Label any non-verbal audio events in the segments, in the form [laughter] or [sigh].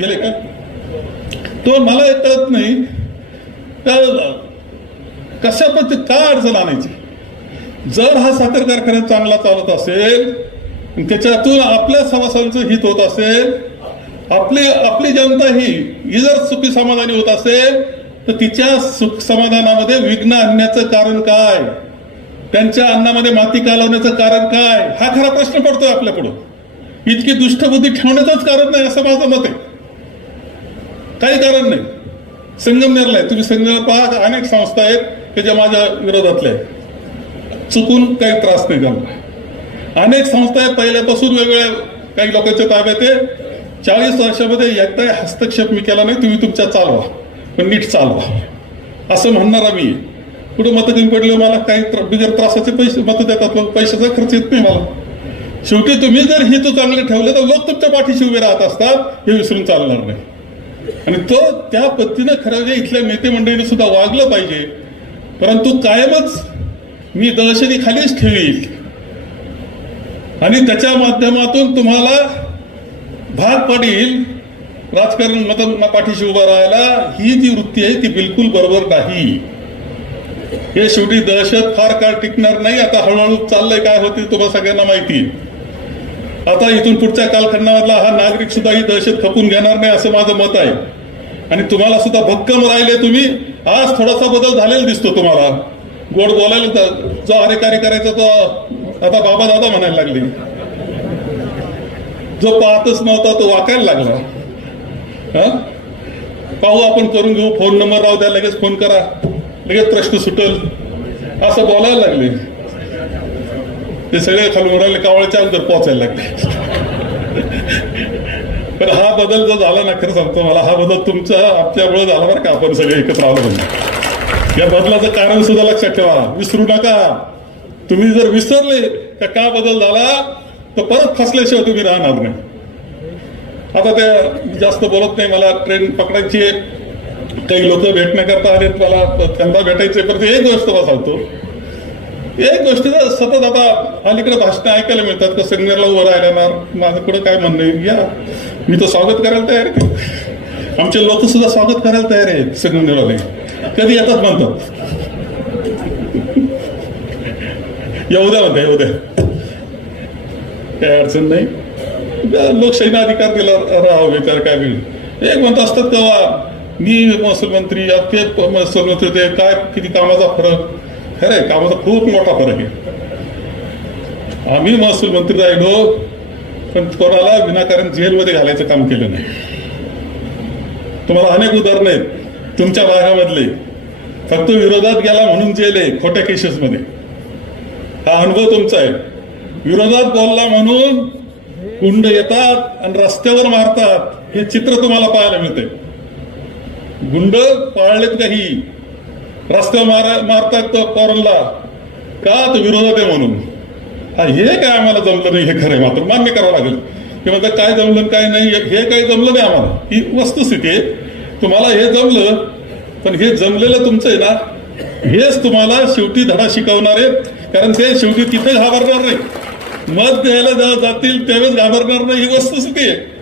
गेले का तो मला हे कळत नाही तर कशा पद्धती का अडचण आणायची जर हा साखर कारखाना चांगला चालत असेल त्याच्यातून आपल्या समाजांचं हित होत असेल आपली आपली जनता ही जर सुखी समाधानी होत असेल तर तिच्या सुख समाधानामध्ये विघ्न आणण्याचं कारण काय त्यांच्या अन्नामध्ये माती कालवण्याचं कारण काय हा खरा प्रश्न पडतोय आपल्याकडून इतकी दुष्टबुद्धी ठेवण्याचंच कारण नाही असं माझं मत आहे काही कारण नाही संगमनेरला आहे तुम्ही संगमनेर पहा अनेक संस्था आहेत त्याच्या माझ्या विरोधातल्या आहेत चुकून काही त्रास नाही झाला अनेक संस्था आहेत पहिल्यापासून वेगवेगळ्या काही लोकांच्या ताब्यात आहे चाळीस वर्षामध्ये एकदा हस्तक्षेप मी केला नाही तुम्ही तुमच्या चालवा पण नीट चालवा असं म्हणणार मी कुठं दिन पडले हो मला काही बिगर त्रासाचे पैसे मत देतात मग पैशाचा खर्च येत नाही मला शेवटी तुम्ही जर हे चांगले ठेवले तर लोक तुमच्या पाठीशी उभे राहत असतात हे विसरून चालणार नाही आणि तो त्या पद्धतीनं खरं इथल्या नेते मंडळीने सुद्धा वागलं पाहिजे परंतु कायमच मी दहशती खालीच ठेवील आणि त्याच्या माध्यमातून तुम्हाला भाग पडील राजकारण मत पाठीशी उभा राहायला ही जी वृत्ती आहे ती बिलकुल बरोबर नाही हे शेवटी दहशत फार काळ टिकणार नाही आता हळूहळू चाललंय काय होते तुम्हाला सगळ्यांना माहिती आता इथून पुढच्या कालखंडामधला हा नागरिक सुद्धा ही दहशत खपून घेणार नाही असं माझं मत आहे आणि तुम्हाला सुद्धा भक्कम राहिले तुम्ही आज थोडासा बदल झालेला दिसतो तुम्हाला गोड बोलायला जो अरे कार्य करायचा तो आता बाबा दादा म्हणायला लागले जो पाहतच नव्हता तो वाकायला लागला पाहू आपण करून घेऊ फोन नंबर राहू द्या लगेच फोन करा लगेच प्रश्न सुटल असं बोलायला लागले ते सगळे खालून राहिले कावळ्याच्या अंतर पोचायला लागले तर हा बदल जर झाला ना खरं सांगतो मला हा बदल तुमच्या आपल्यामुळे झाला बरं का आपण सगळे एकत्र आलो म्हणजे या बदलाचं कारण सुद्धा लक्षात ठेवा विसरू नका तुम्ही जर विसरले का का बदल झाला तर परत फसल्याशिवाय तुम्ही राहणार नाही आता त्या जास्त बोलत नाही मला ट्रेन पकडायची काही लोक भेटण्याकरता आले मला त्यांना भेटायचे परत एक गोष्ट मला सांगतो एक गोष्ट सतत आता अलीकडे भाषणं ऐकायला मिळतात का सिंगरला उभं राहिल्यानं माझं कुठं काय म्हणणं या मी तर स्वागत करायला तयार आहे आमचे लोक सुद्धा स्वागत करायला तयार आहेत संगमनेरवाले कधी येतात म्हणतात या उद्या येऊ उद्या काय अडचण नाही लोकशाहीने अधिकार दिला राहावे विचार काय होईल एक म्हणत असतात तेव्हा मी महसूल मंत्री ते महसूल मंत्री काय किती कामाचा फरक खरं आहे कामाचा खूप मोठा फरक आहे आम्ही महसूल मंत्री राहिलो पण कोणाला विनाकारण जेलमध्ये घालायचं काम केलं नाही तुम्हाला अनेक उदाहरणं आहेत तुमच्या भागामधले फक्त विरोधात गेला म्हणून जेल आहे खोट्या केसेसमध्ये हा अनुभव तुमचा आहे विरोधात बोलला म्हणून गुंड येतात आणि रस्त्यावर मारतात हे चित्र तुम्हाला पाहायला मिळते गुंड पाळलेत काही रस्त्यावर मार मारतात तो कॉरनला का तो विरोधात आहे म्हणून हा हे काय आम्हाला जमलं नाही हे खरंय आहे मात्र मान्य करावं लागेल की काय जमलं काय नाही हे काय जमलं नाही आम्हाला ही वस्तुस्थिती आहे तुम्हाला हे जमलं पण हे जमलेलं तुमचं आहे ना हेच तुम्हाला शेवटी धडा शिकवणार आहे कारण ते शेवटी तिथे घाबरणार नाही मत द्यायला जातील त्यावेळेस घाबरणार नाही ही वस्तुस्थिती आहे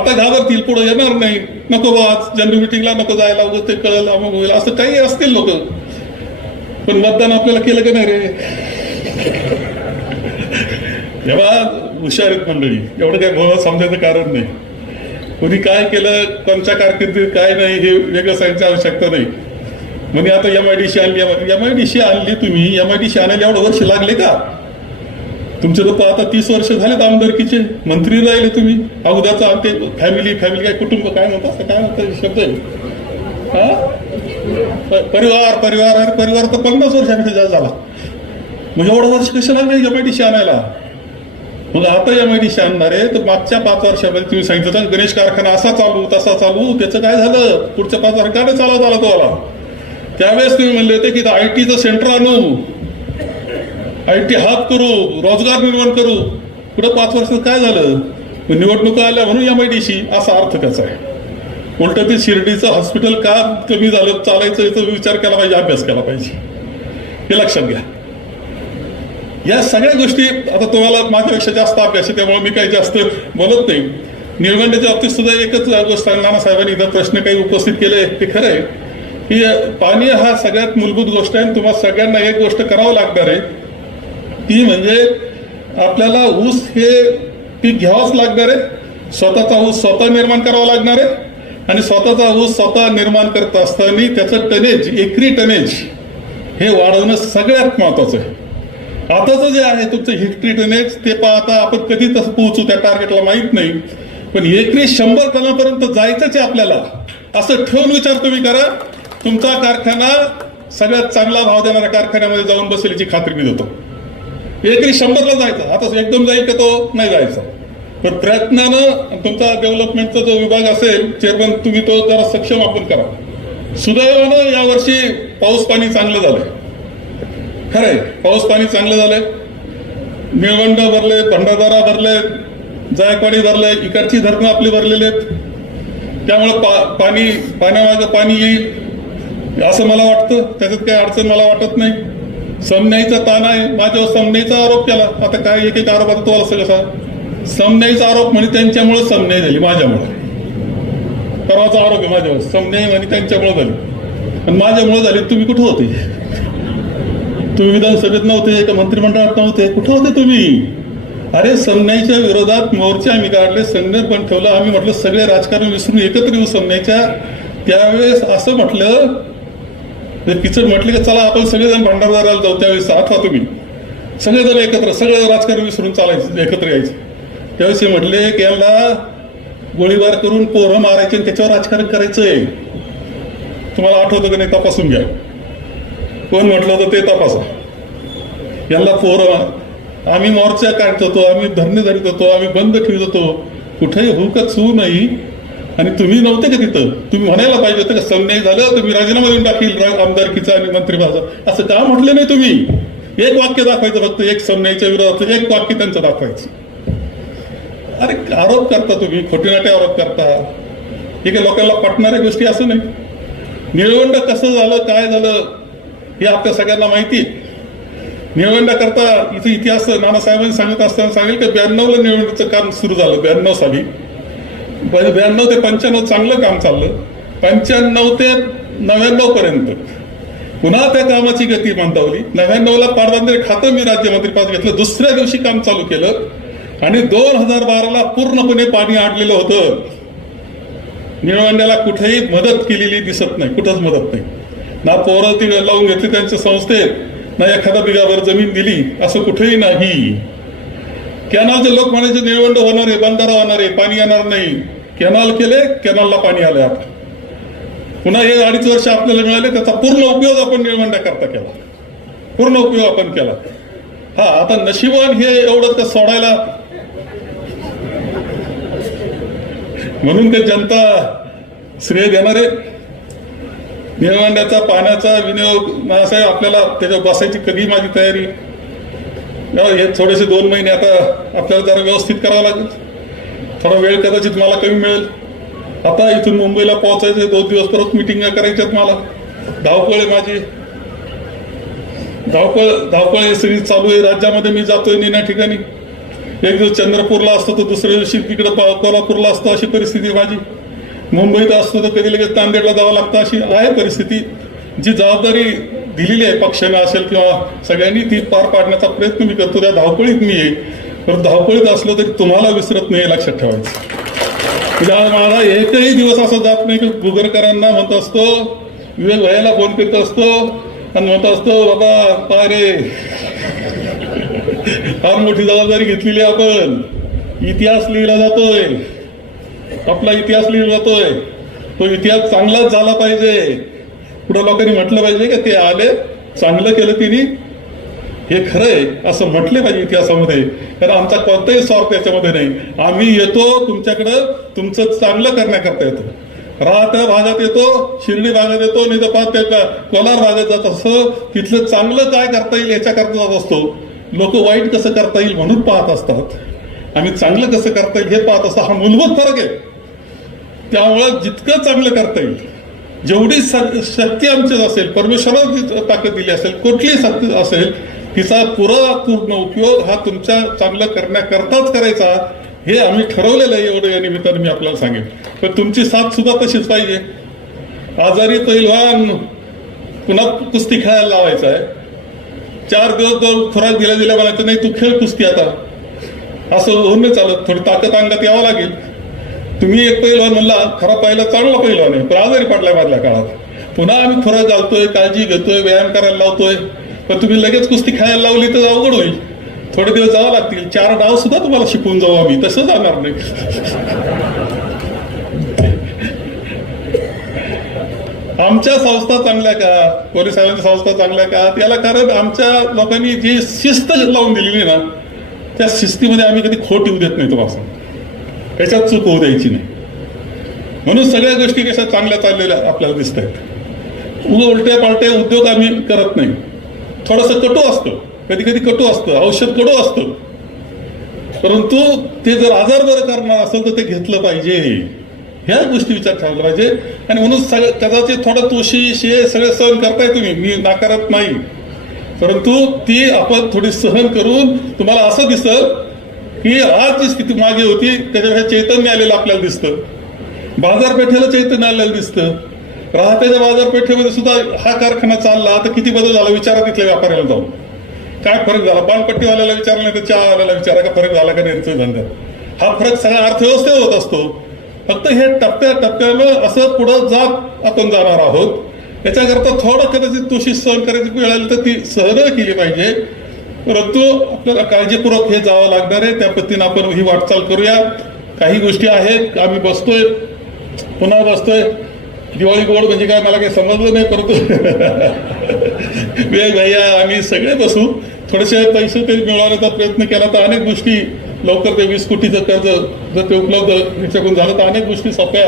आता घाबरतील पुढे येणार नाही नको बा आज जनरल मिटिंगला नको जायला उगत ते कळलं अमुक होईल असं काही असतील लोक पण मतदान आपल्याला केलं का नाही रे तेव्हा हुशार आहेत मंडळी एवढं काय गोळा समजायचं कारण नाही कोणी काय केलं कोणत्या कारकिर्दीत काय नाही हे वेगळं सांगायची आवश्यकता नाही म्हणजे आता एम आय डी सी आणली एम आय डी सी आणली तुम्ही एम आय डी सी आणायला एवढं वर्ष लागले का तुमचे लोक आता तीस वर्ष झालेत आमदारकीचे मंत्री राहिले तुम्ही अगोदरचं आमचे फॅमिली फॅमिली काय कुटुंब काय म्हणता काय म्हणता शब्द आहे परिवार परिवार परिवार तर पन्नास वर्षांपेक्षा जास्त झाला म्हणजे एवढं वर्ष कसं लागलं एम आय डी सी आणायला मग आता या महिन्याशी आणणार आहे तर मागच्या पाच वर्षामध्ये तुम्ही सांगितलं गणेश कारखाना असा चालू तसा चालू त्याचं काय झालं पुढच्या पाच वर्षात चालत आला तो आला त्यावेळेस तुम्ही म्हणले होते की आय टीचं सेंटर आणू आय टी हात करू रोजगार निर्माण करू पुढे पाच वर्षात काय झालं निवडणुका आल्या म्हणून या महिन्याशी असा अर्थ कसा आहे उलट ते शिर्डीचं हॉस्पिटल का कमी झालं चालायचं याचा विचार केला पाहिजे अभ्यास केला पाहिजे हे लक्षात घ्या या सगळ्या गोष्टी आता तुम्हाला माझ्यापेक्षा जास्त अभ्यास आहे त्यामुळे मी काही जास्त बोलत नाही निळवंड्याच्या बाबतीत सुद्धा एकच गोष्ट नाना साहेबांनी इथं प्रश्न काही उपस्थित केले ते खरं आहे की पाणी हा सगळ्यात मूलभूत गोष्ट आहे आणि तुम्हाला सगळ्यांना एक गोष्ट करावं लागणार आहे ती म्हणजे आपल्याला ऊस हे पीक घ्यावंच लागणार आहे स्वतःचा ऊस स्वतः निर्माण करावा लागणार आहे आणि स्वतःचा ऊस स्वतः निर्माण करत असताना त्याचं टनेज एकरी टनेज हे वाढवणं सगळ्यात महत्वाचं आहे आताचं जे आहे तुमचं हिस्ट्री ड्रेनेज ते पाहता आपण कधी तसं पोहोचू त्या टार्गेटला माहीत नाही पण एकरी शंभर टनापर्यंत जायचंच आहे आपल्याला असं ठेवून विचार तुम्ही करा तुमचा कारखाना सगळ्यात चांगला भाव देणाऱ्या कारखान्यामध्ये जाऊन बसेल याची खात्री मी देतो एकरी शंभरला जायचं आता एकदम जाईल का तो नाही जायचा पण प्रयत्नानं तुमचा डेव्हलपमेंटचा जो विभाग असेल चेअरमन तुम्ही तो जरा सक्षम आपण करा सुदैवानं यावर्षी पाऊस पाणी चांगलं झालंय खरंय पाऊस पाणी चांगलं झालंय निळवंड भरले भंडारदारा भरले जायकवाडी भरले इकडची धरणं आपली भरलेली आहेत त्यामुळं पा पाणी पाण्यामागं पाणी येईल असं मला वाटतं त्याच्यात काही अडचण मला वाटत नाही समन्यायीचा ताण आहे माझ्यावर समन्यायीचा आरोप केला आता काय एक एक आरोप आता तुम्हाला सगळं समन्याईचा आरोप म्हणजे त्यांच्यामुळे समन्याय झाली माझ्यामुळे परवाचा आरोप आहे माझ्यावर समन्याय म्हणजे त्यांच्यामुळे झाली पण माझ्यामुळे झाली तुम्ही कुठं होते तुम्ही विधानसभेत नव्हते का मंत्रिमंडळात नव्हते कुठं होते तुम्ही अरे समन्यायच्या विरोधात मोर्चे आम्ही काढले संघ पण ठेवला आम्ही म्हटलं सगळे राजकारण विसरून एकत्र येऊ समन्यायच्या त्यावेळेस असं म्हटलं किचड म्हटलं की चला आपण सगळेजण भांडारदाराला जाऊ त्यावेळेस आठवा तुम्ही सगळेजण एकत्र सगळे राजकारण विसरून चालायचं एकत्र यायचं त्यावेळेस हे म्हटले की यांना गोळीबार करून पोरं मारायचे आणि त्याच्यावर राजकारण करायचंय तुम्हाला आठवतं का नाही तपासून घ्या कोण म्हटलं होतं ते तपासा यांना पोरं आम्ही मोर्चा काढत होतो आम्ही धरणे धरत होतो आम्ही बंद ठेवत होतो कुठेही हुकत होऊ नाही आणि तुम्ही नव्हते का तिथं तुम्ही म्हणायला पाहिजे होतं का संन्याय झालं तुम्ही राजीनामा देऊन टाकील आमदारकीचा आणि मंत्रिभाचा असं का म्हटलं नाही तुम्ही एक वाक्य दाखवायचं फक्त एक संन्यायच्या विरोधात एक वाक्य त्यांचं दाखवायचं अरे आरोप करता तुम्ही खोटे आरोप करता हे लोकांना पटणाऱ्या गोष्टी असं नाही निळवंड कसं झालं काय झालं हे आपल्या सगळ्यांना माहिती करता इथं इतिहास नानासाहेबांनी सांगत असताना सांगेल की ब्याण्णवला निळवंडीचं काम सुरू झालं ब्याण्णव साली म्हणजे ब्याण्णव ते पंच्याण्णव चांगलं काम चाललं पंच्याण्णव ते नव्याण्णव पर्यंत पुन्हा त्या कामाची गती मंदावली नव्याण्णवला पारदांतरे खातं मी राज्यमंत्रीपद घेतलं दुसऱ्या दिवशी काम चालू केलं आणि दोन हजार बाराला पूर्णपणे पाणी आणलेलं होतं निळवंड्याला कुठेही मदत केलेली दिसत नाही कुठंच मदत नाही ना पोरं लावून घेतली त्यांच्या संस्थेत ना एखादा बिघावर जमीन दिली असं कुठेही नाही जे लोक म्हणायचे निळवंड होणार आहे बंधारा होणार आहे पाणी येणार नाही कॅनल केले कॅनलला पाणी आले आता पुन्हा हे अडीच वर्ष आपल्याला मिळाले त्याचा पूर्ण उपयोग आपण निळवंडा करता केला पूर्ण उपयोग आपण केला हा आता नशिबान हे एवढं त्या सोडायला म्हणून ते जनता श्रेय आहे निळवंड्याचा पाण्याचा विनियोग नासाहेब आपल्याला त्याच्या बसायची कधी माझी तयारी हे थोडेसे दोन महिने आता आपल्याला जरा व्यवस्थित करावं लागेल थोडा वेळ कदाचित मला कमी मिळेल आता इथून मुंबईला पोहोचायचं दोन दिवस परत मिटिंग करायच्यात मला धावपळ आहे माझी धावपळ धावपळ हे सगळी चालू आहे राज्यामध्ये मी जातोय निना ठिकाणी एक दिवस चंद्रपूरला असतो तर दुसऱ्या दिवशी तिकडे कोल्हापूरला असतो अशी परिस्थिती माझी मुंबईत असतो तर कधी लगेच नांदेडला जावं लागतं अशी आहे परिस्थिती जी जबाबदारी दिलेली आहे पक्षाने असेल किंवा सगळ्यांनी ती पार पाडण्याचा प्रयत्न मी करतो त्या धावपळीत मी आहे पण धावपळीत असलो तरी तुम्हाला विसरत नाही लक्षात ठेवायचं म्हणजे एकही दिवस असं जात नाही की गुगरकरांना म्हणत असतो विवेक भाईला फोन करत असतो आणि म्हणत असतो बाबा काय रे फार मोठी जबाबदारी घेतलेली आपण इतिहास लिहिला जातोय आपला इतिहास लिहिला जातोय तो इतिहास चांगलाच झाला पाहिजे पुढे लोकांनी म्हटलं पाहिजे की ते आले चांगलं केलं तिने हे खरंय असं म्हटले पाहिजे इतिहासामध्ये कारण आमचा कोणताही स्वार्थ त्याच्यामध्ये नाही आम्ही येतो तुमच्याकडं तुमचं चांगलं करण्याकरता येतो राहत्या भागात येतो शिर्डी भागात येतो नाही त्याच्या कोलार भागात जात असतो तिथलं चांगलं काय करता येईल याच्याकरता जात असतो लोक वाईट कसं करता येईल म्हणून पाहत असतात आम्ही चांगलं कसं करता येईल हे पाहत असतो हा मूलभूत फरक आहे त्यामुळे जितकं चांगलं करता येईल जेवढी शक्ती आमच्यात असेल परमेश्वराला ताकद दिली असेल कुठली शक्ती असेल तिचा पुरा पूर्ण उपयोग हा तुमच्या चांगलं करण्याकरताच करायचा हे आम्ही ठरवलेलं आहे एवढं या निमित्तानं मी आपल्याला सांगेन पण तुमची साथ सुद्धा तशीच पाहिजे आजारी पैलवान पुन्हा कुस्ती खेळायला लावायचा आहे चार दिवस खुराक दिला दिल्या म्हणायचं नाही तू खेळ कुस्ती आता असं होऊन चालत थोडी ताकद अंगात यावं लागेल तुम्ही एक पहिलवान म्हणला खरा पहिला चांगला पहिलवान आहे पण आजारी पडलाय मधल्या काळात पुन्हा आम्ही थोडं घालतोय काळजी घेतोय व्यायाम करायला लावतोय पण तुम्ही लगेच कुस्ती खायला लावली तर अवघड होईल थोडे दिवस जावं लागतील चार डाव सुद्धा तुम्हाला शिकवून जाऊ आम्ही तसं जाणार नाही आमच्या संस्था चांगल्या का पोलीस संस्था चांगल्या का त्याला कारण आमच्या लोकांनी जी शिस्त लावून दिलेली ना त्या शिस्तीमध्ये आम्ही कधी खोट येऊ देत नाही तुम्हाला याच्यात चूक होऊ द्यायची नाही म्हणून सगळ्या गोष्टी कशा चांगल्या चाललेल्या आपल्याला दिसत आहेत उलट्या पालट्या उद्योग आम्ही करत नाही थोडंसं कटू असतो कधी कधी कटू असतं औषध कडू असतो परंतु ते जर आजार बरं करणार असेल तर ते घेतलं पाहिजे ह्या गोष्टी विचार ठेवला पाहिजे आणि म्हणून सगळं कदाचित थोडं तोशी शे सगळं सहन करताय तुम्ही मी नाकारत नाही परंतु ती आपण थोडी सहन करून तुम्हाला असं दिसत ही आज जी स्थिती मागे होती त्याच्यापेक्षा चैतन्य आलेलं आपल्याला दिसतं बाजारपेठेला चैतन्य आलेलं दिसतं राहत्याच्या बाजारपेठेमध्ये सुद्धा हा कारखाना चालला आता किती बदल झाला विचारा तिथल्या व्यापाऱ्याला जाऊन काय फरक झाला पानपट्टीवाल्याला विचारलं नाही तर चहा वाल्याला विचारा का फरक झाला का नाही धंद्यात हा फरक सगळ्या अर्थव्यवस्थेत होत असतो फक्त हे टप्प्या टप्प्यानं असं पुढं जात आपण जाणार आहोत याच्याकरता थोडं कदाचित तो सहन करायची वेळ आली तर ती सहन केली पाहिजे परंतु आपल्याला काळजीपूर्वक हे जावं लागणार आहे त्या पद्धतीनं आपण ही वाटचाल करूया काही गोष्टी आहेत आम्ही बसतोय पुन्हा बसतोय दिवाळी गोड म्हणजे काय मला काही समजलं नाही परंतु [laughs] वेग भैया आम्ही सगळे बसू थोडेसे पैसे ते मिळवण्याचा प्रयत्न केला तर अनेक गोष्टी लवकर ते वीस कोटीचं कर्ज जर ते उपलब्ध ह्याच्याकडून झालं तर अनेक गोष्टी सोप्या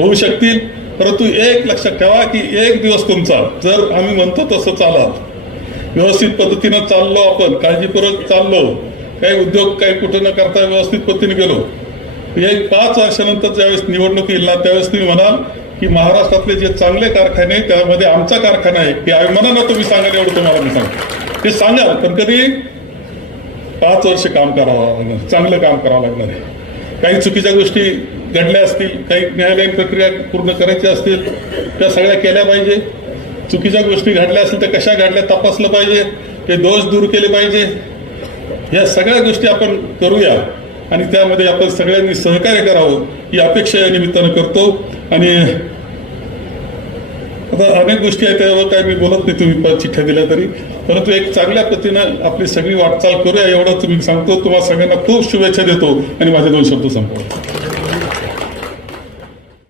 होऊ शकतील परंतु एक लक्षात ठेवा की एक दिवस तुमचा जर आम्ही म्हणतो तसं चालात व्यवस्थित पद्धतीनं चाललो आपण काळजीपूर्वक चाललो काही उद्योग काही कुठं न करता व्यवस्थित पद्धतीने गेलो या पाच वर्षानंतर ज्यावेळेस निवडणूक येईल ना त्यावेळेस तुम्ही म्हणाल की महाराष्ट्रातले जे चांगले कारखाने त्यामध्ये आमचा कारखाना आहे की अभिमाना ना तुम्ही सांगाल एवढं तुम्हाला मी सांगतो ते सांगाल पण कधी पाच वर्ष काम करावं लागणार चांगलं काम करावं लागणार आहे काही चुकीच्या गोष्टी घडल्या असतील काही न्यायालयीन प्रक्रिया पूर्ण करायची असतील त्या सगळ्या केल्या पाहिजे चुकीच्या गोष्टी घडल्या असतील तर कशा घडल्या तपासलं पाहिजे ते दोष दूर केले पाहिजे या सगळ्या गोष्टी आपण करूया आणि त्यामध्ये आपण सगळ्यांनी सहकार्य करावं ही अपेक्षा या निमित्तानं करतो आणि आता अनेक गोष्टी आहेत त्यावर काय मी बोलत नाही तुम्ही चिठ्ठ्या दिल्या तरी परंतु एक चांगल्या पद्धतीनं आपली सगळी वाटचाल करूया एवढं तुम्ही सांगतो तुम्हाला सगळ्यांना खूप शुभेच्छा देतो आणि माझे दोन शब्द सांगतो